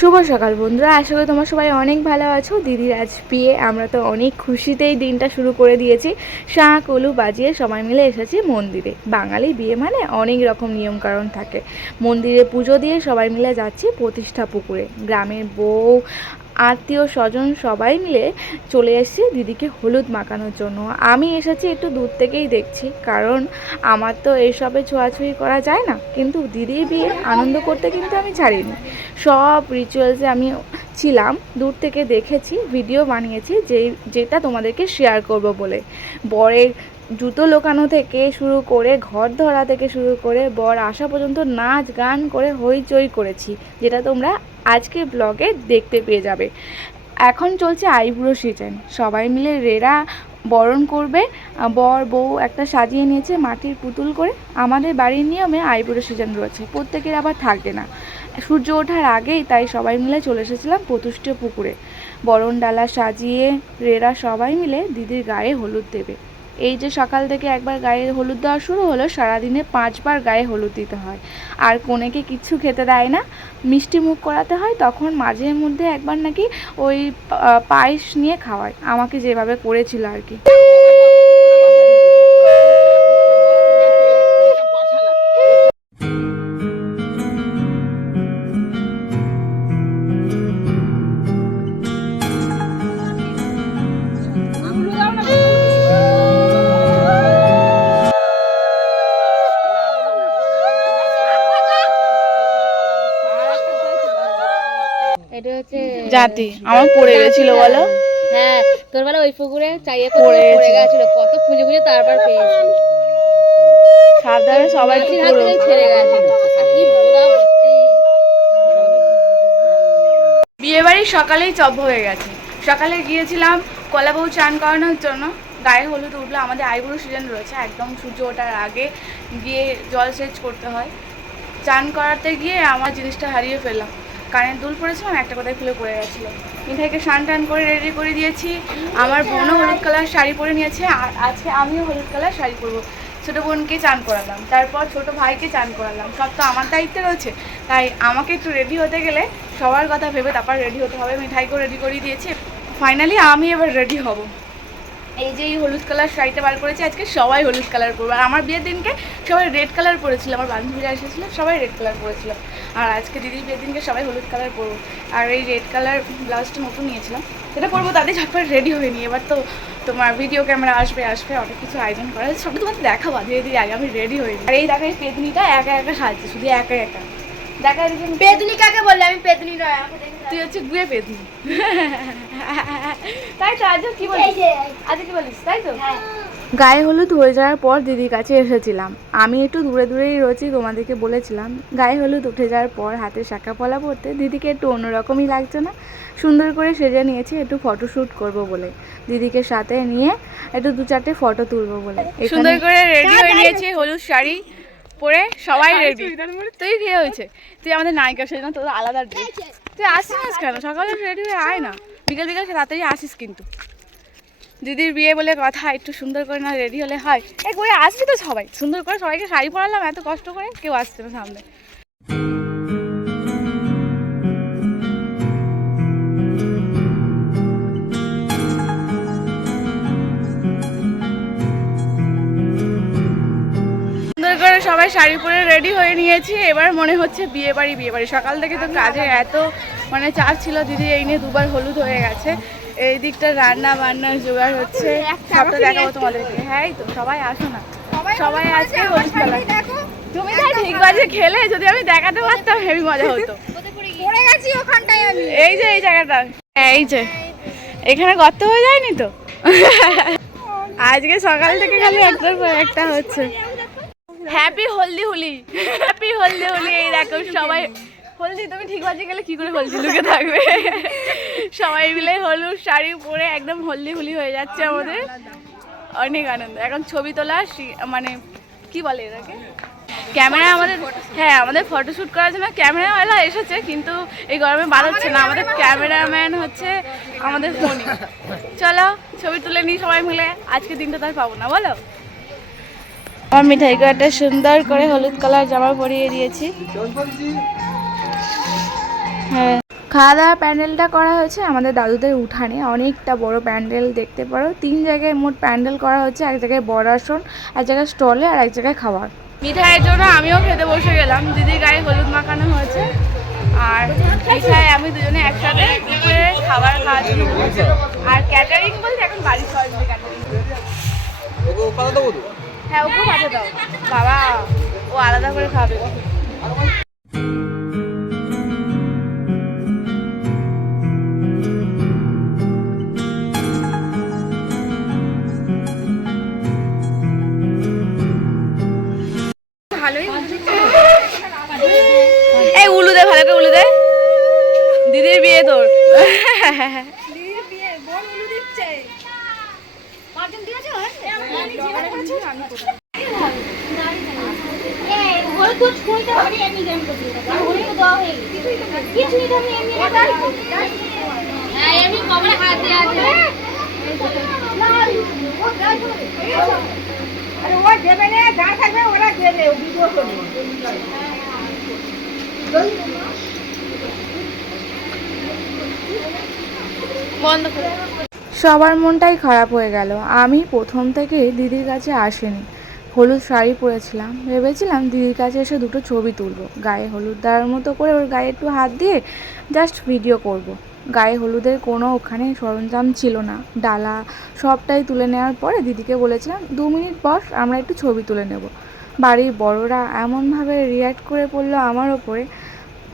শুভ সকাল বন্ধুরা, আশা করি তোমরা সবাই অনেক ভালো আছো। দিদির আজ বিয়ে, আমরা তো অনেক খুশিতেই দিনটা শুরু করে দিয়েছি। শাঁখ কলু বাজিয়ে সবাই মিলে এসেছি মন্দিরে। বাঙালি বিয়ে মানে অনেক রকম নিয়মকানুন থাকে। মন্দিরে পুজো দিয়ে সবাই মিলে যাচ্ছি প্রতিষ্ঠা পুকুরে। গ্রামের বউ, আত্মীয় স্বজন সবাই মিলে চলে এসেছি দিদিকে হলুদ মাখানোর জন্য। আমি এসেছি একটু দূর থেকেই দেখছি, কারণ আমার তো এইসবে ছোঁয়াছুঁয়ি করা যায় না। কিন্তু দিদির বিয়ে আনন্দ করতে কিন্তু আমি ছাড়িনি। সব রিচুয়ালসে আমি ছিলাম, দূর থেকে দেখেছি, ভিডিও বানিয়েছি, যেটা তোমাদেরকে শেয়ার করব বলে। বরের জুতো লোকানো থেকে শুরু করে, ঘর ধরা থেকে শুরু করে, বর আসা পর্যন্ত নাচ গান করে হইচই করেছি, যেটা তোমরা আজকে ব্লগে দেখতে পেয়ে যাবে। এখন চলছে আইবুড়ো সিজন, সবাই মিলে রেরা বরণ করবে। বর বউ একটা সাজিয়ে নিয়েছে মাটির পুতুল করে। আমাদের বাড়ির নিয়মে আইবুড়ো সিজন রয়েছে, প্রত্যেকের আবার থাকে না। সূর্য ওঠার আগেই তাই সবাই মিলে চলে এসেছিলাম প্রতিষ্ঠা পুকুরে। বরণ ডালা সাজিয়ে রেরা সবাই মিলে দিদির গায়ে হলুদ দেবে। এই যে সকাল থেকে একবার গায়ে হলুদ দেওয়া শুরু হলো, সারাদিনে 5 বার গায়ে হলুদ দিতে হয়। আর কনেকে কিচ্ছু খেতে দেয় না, মিষ্টি মুখ করাতে হয়। তখন মাঝে মধ্যে একবার নাকি ওই পায়েস নিয়ে খাওয়ায়, আমাকে যেভাবে করেছিল আর কি। এটা হচ্ছে জাতি আমার পড়ে গেছিল বলো। হ্যাঁ, তোর বেলা ওই পুকুরে চাইয়ে পড়ে গেছিল, কত খুঁজে খুঁজে তারপর পেয়েছি। সাবধানে সবাই একটু পুরো ছেড়ে গেছিল। বিয়ে বাড়ির সকালেই চপ হয়ে গেছে। সকালে গিয়েছিলাম কলাবউ চান করানোর জন্য। গায়ে হলুদ উঠলো, আমাদের আইবুড়ো সিজন রয়েছে, একদম সূর্য ওঠার আগে গিয়ে জল সেচ করতে হয়। চান করাতে গিয়ে আমার জিনিসটা হারিয়ে ফেললাম। কানের দুল পরেছিলাম, একটা কোথায় খুলে পড়ে গেছিলো। মিঠাইকে স্নান টান করে রেডি করে দিয়েছি। আমার বোনও হলুদ কালার শাড়ি পরে নিয়েছে, আর আজকে আমিও হলুদ কালার শাড়ি পরবো। ছোটো বোনকে চান করালাম, তারপর ছোটো ভাইকে চান করালাম। সব তো আমার দায়িত্বে রয়েছে, তাই আমাকে একটু রেডি হতে গেলে সবার কথা ভেবে তারপর রেডি হতে হবে। মিঠাইকেও রেডি করে দিয়েছি। ফাইনালি আমি এবার রেডি হব। এই যে এই হলুদ কালার শাড়িটা বার করেছি, আজকে সবাই হলুদ কালার পরবো। আর আমার বিয়ের দিনকে সবাই রেড কালার পরেছিল, আমার বান্ধবীরা এসেছিলো, সবাই রেড কালার পরেছিল। আর আজকে দিদির বিয়ের দিনকে সবাই হলুদ কালার পরবো। আর এই রেড কালার ব্লাউজটা নতুন নিয়েছিলাম, সেটা পরবো। তাদের ঝটপট রেডি হয়নি। এবার তো তোমার ভিডিও ক্যামেরা আসবে, অনেক কিছু আয়োজন করা হয়েছে, সবটা তোমাকে দেখাবো ধীরে ধীরে। আগে আমি রেডি হইনি। আর এই দেখা এই পেতনিটা একা একা সাজছে, শুধু একা একা। দেখা পেতনি কাকে বললে? আমি পেতনি নয়, তুই হচ্ছে গুয়ে পেতনি। তাই তো আজকে কি বলিস? আজকে কি বলিস তাই তো? গায়ে হলুদ হয়ে যাওয়ার পর দিদির কাছে এসেছিলাম। আমি একটু দূরে দূরেই রয়েছি, তোমাদেরকে বলেছিলাম। গায়ে হলুদ উঠে যাওয়ার পর হাতে শাঁখা পলা পরতে দিদিকে একটু অন্যরকমই লাগছে না? সুন্দর করে সেজে নিয়েছি একটু ফটোশ্যুট করব বলে। দিদিকে সাথে নিয়ে একটু 2-4টে ফটো তুলবো বলে সুন্দর করে রেডি হয়ে নিয়েছি। হলুদ শাড়ি পরে সবাই রেডি। তুই কি হয়েছে? তুই আমাদের নায়িকা সেজন্য, তোর আলাদা ড্রেস। তুই আসিস কেন? সকালে রেডি হয়ে আয় না, বিকেল বিকেল তাড়াতাড়ি আসিস। কিন্তু দিদির বিয়ে বলে কথা, একটু সুন্দর করে না রেডি হলে হয়? এই করে আসবি তো সবাই, সুন্দর করে সবাইকে শাড়ি পরালাম, এত কষ্ট করে কেউ আসছে না সামনে। সুন্দর করে সবাই শাড়ি পরে রেডি হয়ে নিয়েছি। এবার মনে হচ্ছে বিয়ে বাড়ি। সকাল থেকে তো কাজে এত চাপ ছিল, দিদি এই নিয়ে 2বার হলুদ হয়ে গেছে। এই দিকটা রান্না বান্নার জোগাড় হচ্ছে, সবটা দেখাবো তোমাদেরকে। হ্যাঁ তো সবাই আসো না, সবাই আজকে হলুদ কালার। তুমি তাই ঠিক বাজে খেলে, যদি আমি দেখাতে পারতাম হেভি মজা হতো। এই যে এই জায়গাটা, এই যে এখানে গর্ত হয়ে যায়নি তো? আজকে সকাল থেকে খালি একটার পর একটা হচ্ছে। হ্যাপি হলদি হুলি, হ্যাপি হলদি হুলি। এই দেখো সবাই হলদি, তুমি ঠিক বাজে গেলে কি করে হলদি লুকে থাকবে? সবাই মিলে হলুদ শাড়ি পরে একদম হলদি হুলি হয়ে যাচ্ছে আমাদের। অনেক আনন্দ। এখন ছবি তোলা মানে কি বলে এটাকে, ক্যামেরা আমাদের, হ্যাঁ আমাদের ফটোশ্যুট করার জন্য ক্যামেরাওয়ালা এসেছে, কিন্তু এই গরমে বার হচ্ছে না। আমাদের ক্যামেরাম্যান হচ্ছে আমাদের ফোনই। চলো ছবি তুলে নিই সবাই মিলে, আজকে দিনটা তার পাবো না বলো। আমার মিঠাইকে একটা সুন্দর করে হলুদ কালার জামা পরিয়ে দিয়েছি। হ্যাঁ খাওয়া দাওয়া প্যান্ডেলটা করা হয়েছে আমাদের দাদুদের উঠানে, অনেকটা বড় প্যান্ডেল দেখতে পারো। 3 জায়গায় মোট প্যান্ডেল করা হচ্ছে, এক জায়গায় বড় আসন, এক জায়গায় স্টলে, আর এক জায়গায় খাবার। মিঠাইয়ের জন্য আমিও খেতে বসে গেলাম। দিদির গায়ে হলুদ মাখানো হয়েছে, আর মিঠাই আমি দুজনে একসাথে দুপুরে খাবার খাওয়ার জন্য বসেছি। আর ক্যাটারিং বলতে এখন বাড়ির সবাই মিলে ক্যাটারিং। হ্যাঁ, ওকে পাঠিয়ে দাও বাবা, ও আলাদা করে খাবে। এই উলু দে, ভালো করে উলু দে। দিদির বিয়ে তোর। দিদির বিয়ে, বোন উলু দিচ্ছে। পাঁচজন দিয়েছে হয়? সবার মনটাই খারাপ হয়ে গেল। আমি প্রথম থেকে দিদির কাছে আসিনি। হলুদ শাড়ি পরেছিলাম, ভেবেছিলাম দিদির কাছে এসে দুটো ছবি তুলবো, গায়ে হলুদ দেওয়ার মতো করে ওর গায়ে একটু হাত দিয়ে জাস্ট ভিডিও করব। গায়ে হলুদের কোনো ওখানে সরঞ্জাম ছিল না, ডালা সবটাই তুলে নেওয়ার পরে দিদিকে বলেছিলাম 2 মিনিট বস, আমরা একটু ছবি তুলে নেব। বাড়ির বড়রা এমনভাবে রিয়্যাক্ট করে পড়লো আমার ওপরে,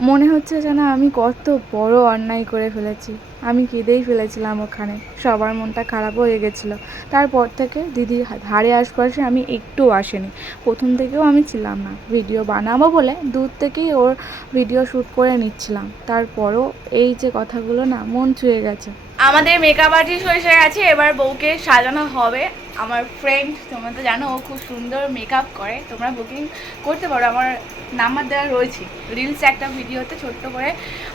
মনে হচ্ছে যেন আমি কত বড় অন্যায় করে ফেলেছি। আমি কেঁদেই ফেলেছিলাম ওখানে, সবার মনটা খারাপ হয়ে গেছিলো। তারপর থেকে দিদির ধারে আশপাশে আমি একটু আসিনি। প্রথম থেকেও আমি ছিলাম না, ভিডিও বানাবো বলে দূর থেকেই ওর ভিডিও শ্যুট করে নিচ্ছিলাম। তারপরও এই যে কথাগুলো না মন ছুঁয়ে গেছে। আমাদের মেকআপ আর্টিস্ট এসে গেছে, এবার বউকে সাজানো হবে। আমার ফ্রেন্ড, তোমরা তো জানো ও খুব সুন্দর মেকআপ করে, তোমরা বুকিং করতে পারো, আমার নাম্বার দেওয়া রয়েছে। রিলসে একটা ভিডিওতে ছোট্ট করে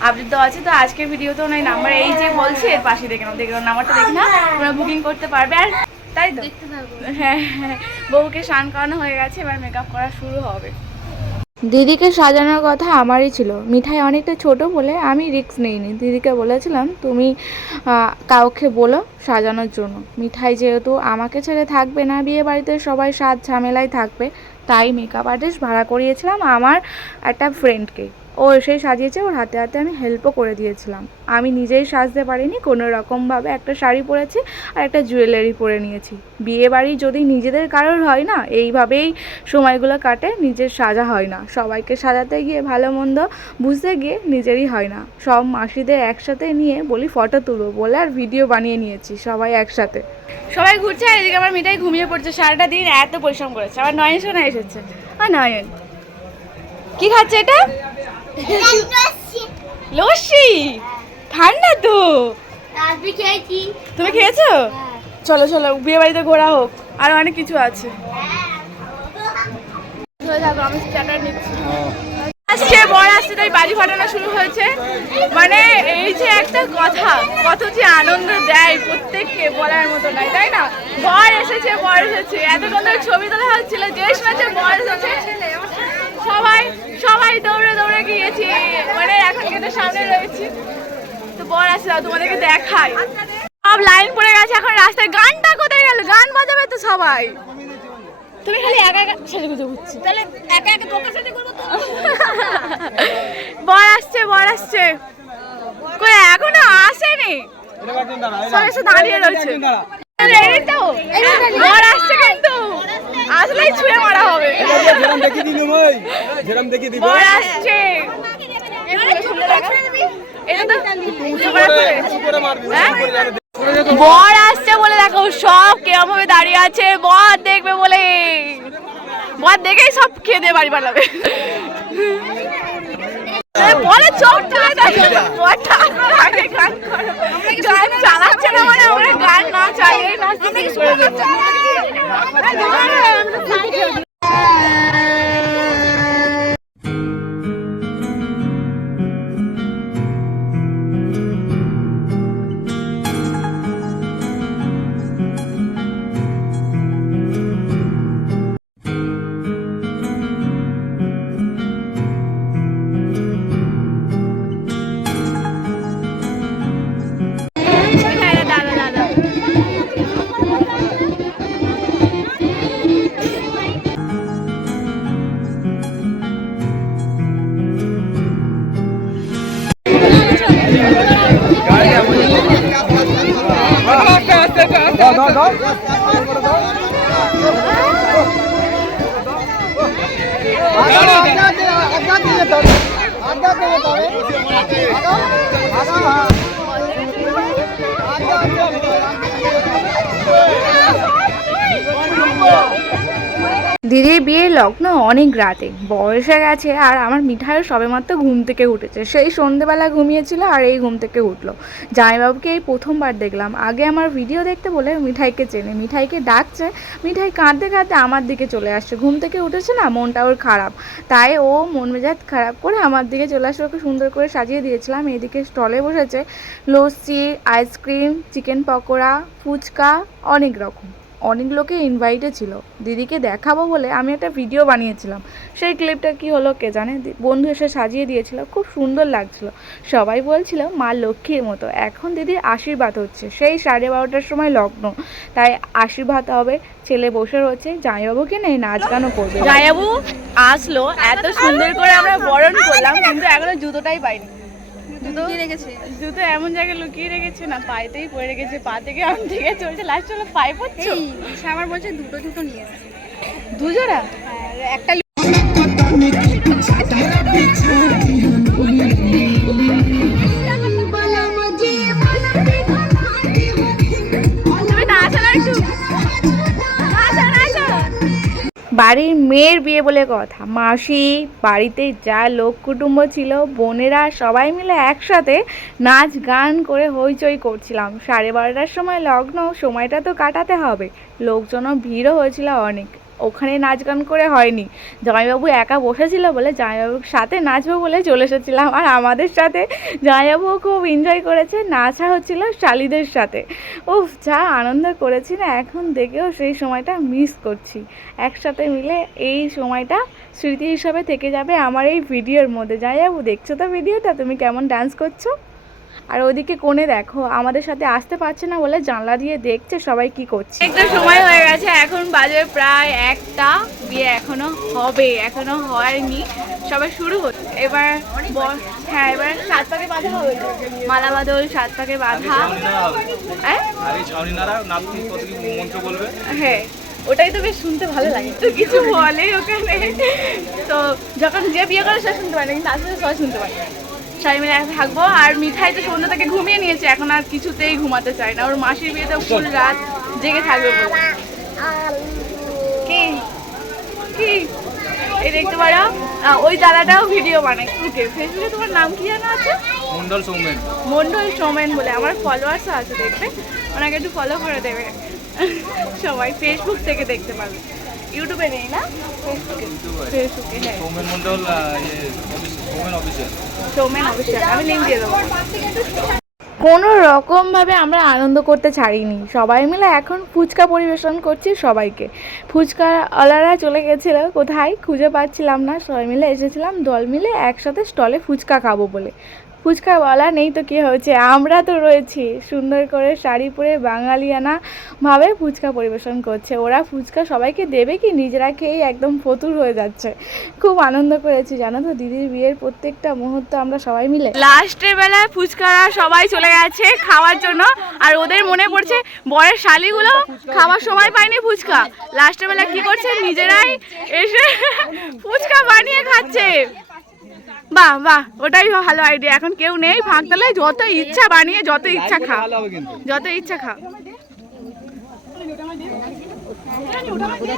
আপডেট দেওয়া আছে, তো আজকের ভিডিওতেও নাই নাম্বার এই যে বলছি এর পাশে দেখে নাও, নাম্বারটা দেখে না তোমরা বুকিং করতে পারবে। আর তাই তো হ্যাঁ হ্যাঁ, বউকে স্নান করানো হয়ে গেছে, এবার মেকআপ করা শুরু হবে। দিদিকে সাজানোর কথা আমারই ছিল, মিঠাই অনেকটা ছোট বলে আমি রিস্ক নিইনি। দিদিকে বলেছিলাম তুমি কাউকে বলো সাজানোর জন্য। মিঠাই যেহেতু আমাকে ছেড়ে থাকবে না, বিয়ে বাড়িতে সবাই সাজ ঝামেলায় থাকবে, তাই মেকআপ আর্টিস্ট ভাড়া করিয়েছিলাম আমার একটা ফ্রেন্ডকে। ও এসেই সাজিয়েছে, ওর হাতে হাতে আমি হেল্পও করে দিয়েছিলাম। আমি নিজেই সাজতে পারিনি, কোনো রকমভাবে একটা শাড়ি পরেছি আর একটা জুয়েলারি পরে নিয়েছি। বিয়ে বাড়ি যদি নিজেদের কারোর হয় না, এইভাবেই সময়গুলো কাটে, নিজের সাজা হয় না। সবাইকে সাজাতে গিয়ে ভালো মন্দ বুঝতে গিয়ে নিজেরই হয় না। সব মাসিদের একসাথে নিয়ে বলি ফটো তুলবো বলে আর ভিডিও বানিয়ে নিয়েছি সবাই একসাথে। সবাই ঘুরছে, আর এদিকে আমার মেয়েটাই ঘুমিয়ে পড়ছে। সারাটা দিন এত পরিশ্রম করেছে। আবার নয়ন শোনা এসেছে। আর নয়ন কি খাচ্ছে এটা? লস্যি, ঠান্ডা তো। তুমি খেয়েছো? চলো চলো বিয়ে বাড়িতে ঘোরা হোক, আর অনেক কিছু আছে। আমি স্টার্টার নিচ্ছি। আসছে বর আসছে, তাই বাজি ফাটানো শুরু হয়েছে। মানে এই যে একটা কথা, কত যে আনন্দ দেয় প্রত্যেককে বলার মতো নয়, তাই না? বর এসেছে, বর এসেছে, এতক্ষণ ধরে ছবি তোলা হচ্ছিল, যে শুনেছে বর এসেছে, সবাই সবাই দৌড়ে দৌড়ে গিয়েছি। মানে এখন কিন্তু সামনে রয়েছি, তো বর আসছে, তোমাদেরকে দেখাই। সব লাইন পড়ে গেছে এখন রাস্তায়। গানটা কোথায় গেল? গান বাজাবে তো সবাই। তুমি খালি একা একা সেজেগুজে ঘুরছি, তাহলে একা একা তোমার সাথে করবো তো। বর আসছে, বর আসছে, কই এখনো আসেনি, সব এসে দাঁড়িয়ে রয়েছে। রেডি তো? বর আসছে কিন্তু আসলেই ছুঁয়ে মারা হবে। বর আসছে, বর আসছে বলে দেখো সব কেমন ভাবে দাঁড়িয়ে আছে। বর দেখবে বলে, বর দেখেই সব খেয়ে দিয়ে বাড়ি পালাবে। বলে চোখ তুলে গান চালাচ্ছে না, মানে আমরা গান না চালিয়ে নাচতে শুরু করে দিচ্ছে। দিদির বিয়ের লগ্ন অনেক রাতে, বয়সে গেছে, আর আমার মিঠাইও সবেমাত্র ঘুম থেকে উঠেছে। সেই সন্ধেবেলা ঘুমিয়েছিল আর এই ঘুম থেকে উঠলো। জামাইবাবুকে এই প্রথমবার দেখলাম। আগে আমার ভিডিও দেখতে বলে মিঠাইকে চেনে, মিঠাইকে ডাকছে, মিঠাই কাঁদতে কাঁদতে আমার দিকে চলে আসছে। ঘুম থেকে উঠেছে না, মনটা ওর খারাপ, তাই ও মন মেজাজ খারাপ করে আমার দিকে চলে আসছে। ওকে সুন্দর করে সাজিয়ে দিয়েছিলাম। এদিকে স্টলে বসেছে লস্যি, আইসক্রিম, চিকেন পকোড়া, ফুচকা, অনেক রকম। অনেক লোকে ইনভাইটে ছিল। দিদিকে দেখাবো বলে আমি একটা ভিডিও বানিয়েছিলাম, সেই ক্লিপটা কি হলো কে জানে। বন্ধু এসে সাজিয়ে দিয়েছিল, খুব সুন্দর লাগছিল। সবাই বলছিল মা লক্ষ্মীর মতো। এখন দিদির আশীর্বাদ হচ্ছে, সেই 12:30টার সময় লগ্ন, তাই আশীর্বাদ হবে। ছেলে বসে রয়েছে, জামাইবাবুকে নেই নাচ গানও করবে। জামাইবাবু আসলো, এত সুন্দর করে আমরা বরণ করলাম, কিন্তু এখনো জুতোটাই পাইনি। জুতো এমন জায়গায় লুকিয়ে রেখেছে না, পায়েতেই পড়ে রেখেছে, পা থেকে আম থেকে চলছে, লাস্ট হলো পায়ে পড়ছে। আমার বলছে দুটো জুতো নিয়ে এসেছে, দুজোড়া, একটা বাড়ির মেয়ের বিয়ে বলে কথা। মাসি, বাড়িতে যা লোক কুটুম্ব ছিল, বোনেরা সবাই মিলে একসাথে নাচ গান করে হইচই করছিলাম। 12:30টার সময় লগ্ন, সময়টা তো কাটাতে হবে। লোকজনও ভিড়ও হয়েছিল অনেক। ওখানে নাচ গান করে হয়নি, জামাইবাবু একা বসেছিল বলে জামাইবাবুর সাথে নাচবো বলে চলে এসেছিলাম। আর আমাদের সাথে জামাইবাবুও খুব এনজয় করেছে, নাচা হচ্ছিল শালিদের সাথে। উফ, যা আনন্দ করেছি না, এখন দেখেও সেই সময়টা মিস করছি। একসাথে মিলে এই সময়টা স্মৃতি হিসাবে থেকে যাবে আমার এই ভিডিওর মধ্যে। জামাইবাবু দেখছো তো ভিডিওটা, তুমি কেমন ডান্স করছো? আর ওদিকে কোণে দেখো, আমাদের সাথে আসতে পারছে না বলে জানলা দিয়ে দেখছে সবাই কি করছে। একটা সময় হয়ে গেছে, এখন বাজে প্রায় 1টা, বিয়ে এখনো হবে, এখনো হয়নি, সবাই শুরু হচ্ছে। এবার হ্যাঁ, এবার 7 পাকে বাঁধা হবে, মালা বাদল 7 পাকে বাঁধা। হ্যাঁ, ওটাই তো বেশ শুনতে ভালো লাগে, তো কিছু বলে ওখানে। তো যখন যে বিয়ে করে সে শুনতে পারে না, কিন্তু আসলে সবাই শুনতে পারে। সবাই মিলে থাকবো। আর মিঠাই তো সন্ধ্যা থেকে ঘুমিয়ে নিয়েছে, এখন আর কিছুতেই ঘুমাতে চায় না। ওর মাসির বিয়েতে ফুল রাত জেগে থাকবে বলে। কি কি এই দেখতে পারো, ওই দাদাটাও ভিডিও বানায় ফেসবুকে। তোমার নাম কি জানা আছে? মন্ডল সৌমেন। মন্ডল সৌমেন বলে আমার ফলোয়ার্সও আছে, দেখবে, ওনাকে একটু ফলো করে দেবে। সবাই ফেসবুক থেকে দেখতে পারবে, ইউটিউবে নেই না, ফেসবুকে। হ্যাঁ, সৌমেন মন্ডল, সৌমেন অফিসিয়াল, আমি লিঙ্ক দিয়ে দেবো। কোনো রকমভাবে আমরা আনন্দ করতে ছাড়িনি। সবাই মিলে এখন ফুচকা পরিবেশন করছি সবাইকে। ফুচকাওয়ালারা চলে গেছিলো কোথায় খুঁজে পাচ্ছিলাম না, সবাই মিলে এসেছিলাম দল মিলে একসাথে স্টলে ফুচকা খাবো বলে। ফুচকাওয়ালা নেই তো কী হয়েছে, আমরা তো রয়েছি। সুন্দর করে শাড়ি পরে বাঙালিয়ানা ভাবে ফুচকা পরিবেশন করছে। ওরা ফুচকা সবাইকে দেবে কি, নিজেরা খেয়েই একদম ফতুর হয়ে যাচ্ছে। খুব আনন্দ করেছি জানো তো, দিদির বিয়ের প্রত্যেকটা মুহূর্ত আমরা সবাই মিলে। লাস্টের বেলায় ফুচকারা সবাই চলে গেছে খাওয়ার জন্য, আর ওদের মনে পড়ছে বরের শালিগুলো খাওয়ার সময় পায়নি ফুচকা। লাস্টের বেলায় কি করছে, নিজেরাই এসে ফুচকা বানিয়ে খাচ্ছে। বাহ বাহ, ওটাই ভালো আইডিয়া। এখন কেউ নেই, ফাঁকতালে যত ইচ্ছা বানিয়ে যত ইচ্ছা খাও, যত ইচ্ছা খাও।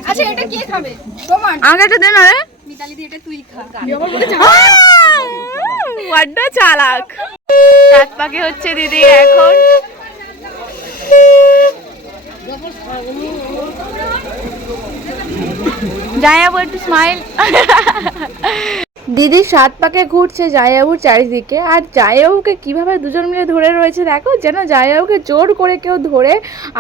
আচ্ছা, এটা কে খাবে? তোমার আমাকে একটা দে না রে, মিতালি দি, এটা তুই খা। বড্ড চালাক। 7 পাকে হচ্ছে দিদি এখন। জামাইবাবু একটু স্মাইল। দিদি 7 পাকে ঘুরছে জামাইবাবুর চারিদিকে, আর জামাইবাবুকে কিভাবে দুজন মিলে ধরে রয়েছে দেখো, যেন জামাইবাবুকে জোর করে কেউ ধরে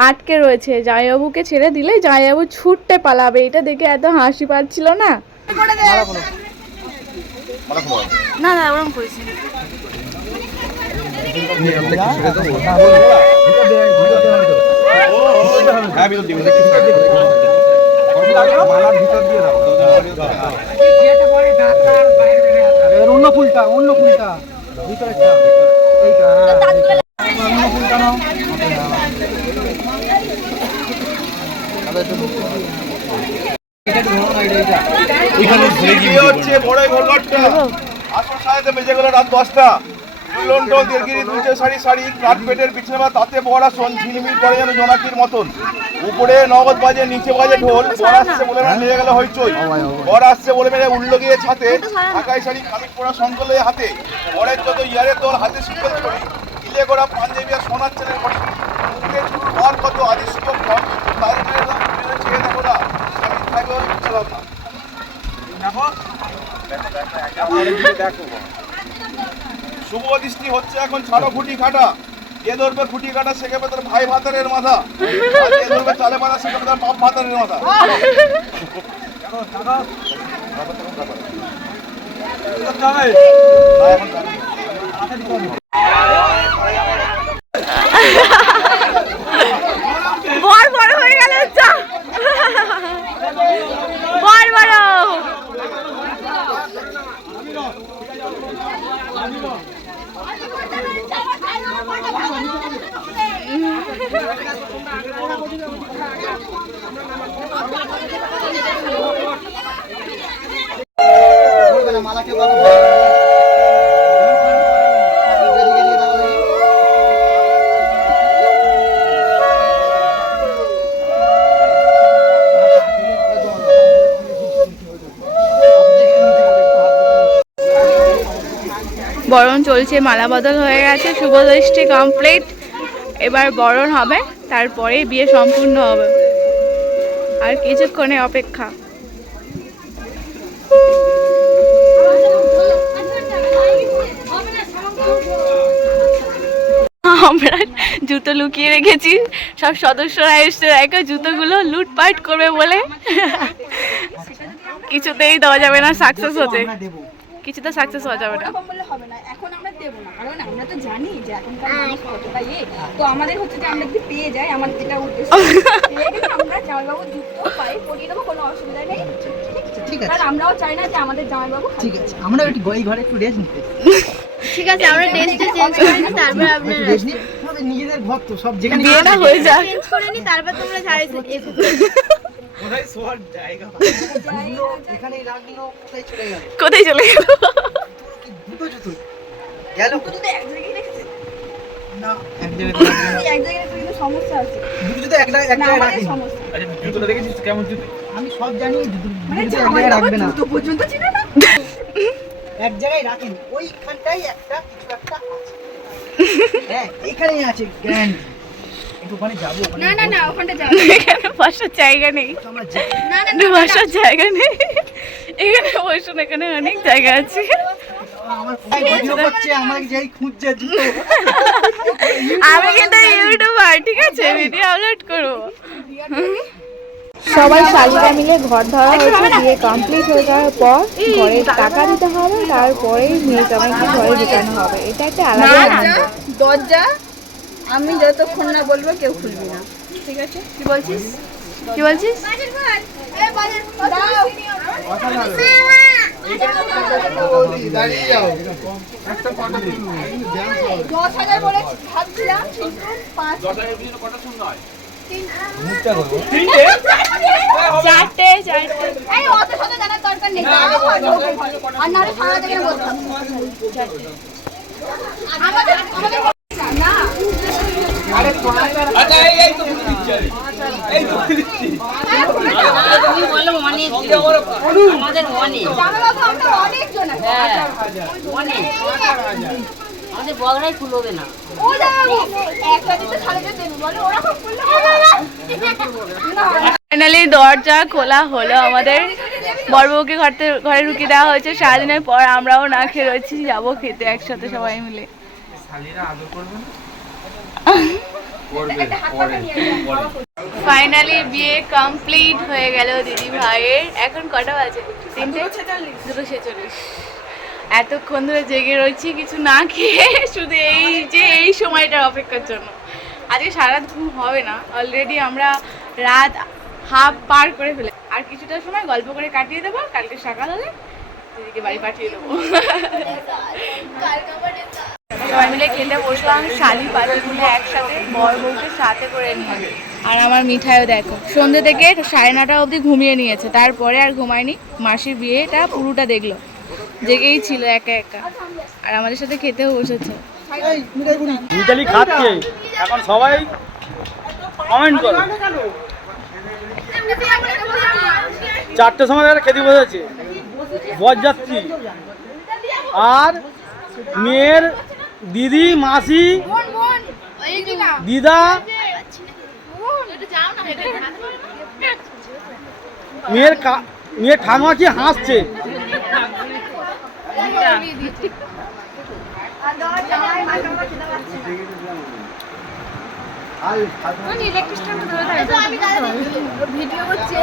আটকে রয়েছে। জামাইবাবুকে ছেড়ে দিলে জামাইবাবু ছুটতে পালাবে। এটা দেখে এত হাসি পাচ্ছিল না। না না, ওরকম করিস অন্য ফুলটা ভিতরেরটা, এইটা বিয়ে হচ্ছে বড়ই ঘরঘরটা আসর সাইতে বেজে গেল রাত 10টা। দুলন্ড দেড়গিরি দুইটে সারি সারি কাঠ পেটের বিছানা বা তাতে বড়া শোন ঝিলমিল করে যেন জোনাকির মতন। উপরে নগদ বাজে নিচে বাজে ঢোল। বর আসছে বলে না নিয়ে গেল হইচই। বর আসছে বলে মেরে উল্লো গিয়ে ছাতে ঢাকাই শাড়ি খামিক পরা সংকলে হাতে। বরের যত ইয়ারের দল হাতে শিকল ছড়ি ইলে করা পাঞ্জাবি আর সোনার ছেলের ঘড়ি। মুখে চুল ঘর কত আদিষ্ট ঘর তাদের চেয়ে দেখো না আমি থাকবো চলাম না দেখো শুভ দৃষ্টি হচ্ছে এখন ছাড়ো খুঁটি কাটা। কে ধরবে খুঁটি কাটা শেখাবে তার ভাই ভাতারের মাথা। আর কে ধরবে চালে পাতা শেখাবে তার বাপ ভাতারের মাথা। বর বড় হয়ে গেল বর বড়। বরণ চলছে, মালা বদল হয়ে গেছে, শুভ দৃষ্টি কমপ্লিট। এবার বরণ হবে, তারপরে বিয়ে সম্পূর্ণ হবে। আর কিছুক্ষণে অপেক্ষা। আমরা জুতো লুকিয়ে রেখেছি, সব সদস্যরা এসে দেখো জুতোগুলো লুটপাট করবে বলে কিছুতেই দেওয়া যাবে না সাকসেস হতে, কিছুতে সাকসেস হওয়া যাবে না। বললে হবে না, এখন আমরা দেব না, কারণ আমরা তো জানি যে এখনকার মানুষ কতটা তো আমাদের হচ্ছে যে আমরা যদি পেয়ে যাই, আমার যেটা উদ্দেশ্য পেয়ে গেলে আমরা জামাইবাবু যুক্ত পাই পরিয়ে দেবো, কোনো অসুবিধা নেই। ঠিক আছে, আর আমরাও চাই না যে আমাদের জামাইবাবু। ঠিক আছে, আমরা একটু ঘরে একটু রেস্ট নিতে। ঠিক আছে, আমরা ড্রেসটা চেঞ্জ করে নিই, তারপর আপনারা রেস্ট নিন। আমাদের নিজেদের ভক্ত সব যেখানে বিয়েটা হয়ে যায় চেঞ্জ করে নিই, তারপর তোমরা শাড়ি এসো। ওরাই শোয়ার জায়গা এখানেই রাখলো, কোথায় চলে গেল? কোথায় চলে গেল? দুটো জুতো গেল, দুটো তো এক জায়গায় রেখেছে না, এক জায়গায় কিন্তু সমস্যা আছে। দুটো জুতো এক জায়গায় রাখি সমস্যা। আচ্ছা জুতোটা দেখেছিস কেমন জুতো? আমি সব জানি, জুতো এক জায়গায় রাখবে না, জুতো পর্যন্ত চিনে না। এক জায়গায় রাখেন, ওইখানটাই একটা কিছু একটা আছে। হ্যাঁ এখানেই আছে গ্র্যান্ড। একটু ওখানে যাবো। না ওখানটা যাবো, এখানে বসার জায়গা নেই, না বসার জায়গা নেই। এখানে বসুন, এখানে অনেক জায়গা আছে। আমার ভিডিও করছে, আমাকে যেই খুঁজছে জুতো। আমি কিন্তু ইউটিউবার, ঠিক আছে, ভিডিও আপলোড করবো। সবাই শালিরা মিলে ঘর ধরা হয়েছে। বিয়ে কমপ্লিট হয়ে যাওয়ার পর ঘরের টাকা দিতে হবে, তারপরেই মেয়ে জামাইকে ঘরে ঢুকানো হবে। এটা একটা আলাদা আনন্দ। দরজা আমি যতক্ষণ না বলবো কেউ খুলবি না, ঠিক আছে? কি বলছিস, কি বলছিস? দাঁড়িয়ে যাও 10,000 বলেছি, ভাবছিলাম কিন্তু 5,000 কটা শূন্য হয়? চারটে। এই অত শত জানার দরকার নেই, আর না হলে সারা জায়গায় বলতাম আমাদের না। আচ্ছা এই তো দিচ্ছি, এই তো দিচ্ছি। তুমি বলো অনেক, আমাদের অনেক, জামাইবাবু আমরা অনেকজন আছি, অনেক, আমাদের বগড়াই ফুল হবে না। ও জামাইবাবু একটা দিতে সাড়ে দেন, বলে ওরা খুব ফুললে হবে না। ফাইনালি দরজা খোলা হলো আমাদের। বড়বউকে ঘরে ঢুকিয়ে দেওয়া হয়েছে। সারাদিনের পর আমরাও না খেয়ে রয়েছি, যাবো খেতে একসাথে সবাই মিলে। ফাইনালি বিয়ে কমপ্লিট হয়ে গেল দিদি ভাইয়ের। এখন কটা বাজে? 2:46। এতক্ষণ ধরে জেগে রয়েছি কিছু না খেয়ে, শুধু এই সময়টার অপেক্ষার জন্য। আজকে সারা রাত ঘুম হবে না, অলরেডি আমরা রাত হাফ পার করে ফেলে। আর কিছুটা সময় গল্প করে কাটিয়ে দেবো, কালকে সকাল হলে দিদিকে বাড়ি পাঠিয়ে দেবো। সবাই মিলে খেতে বসলাম, শালি পালিগুলো একসাথে, বর বউকে সাথে করে নিয়ে। আর আমার মিঠাইও দেখো, সন্ধ্যে থেকে 9:30 অবধি ঘুমিয়ে নিয়েছে, তারপরে আর ঘুমায়নি। মাসির বিয়েটা পুরোটা দেখলো, জেগেই ছিল একা একা, আর আমাদের সাথে খেতেও বসেছে। মিতালি খাচ্ছে, এখন সবাই কমেন্ট করো। 4টের সময় খেতে বসেছে বরযাত্রী, আর মেয়ের দিদি, মাসি, দিদা, মেয়ের ঠাকুমা কি হাসছে। ইলেকট্রিশিয়ান তো ধরে থাকে ভিডিও করছে।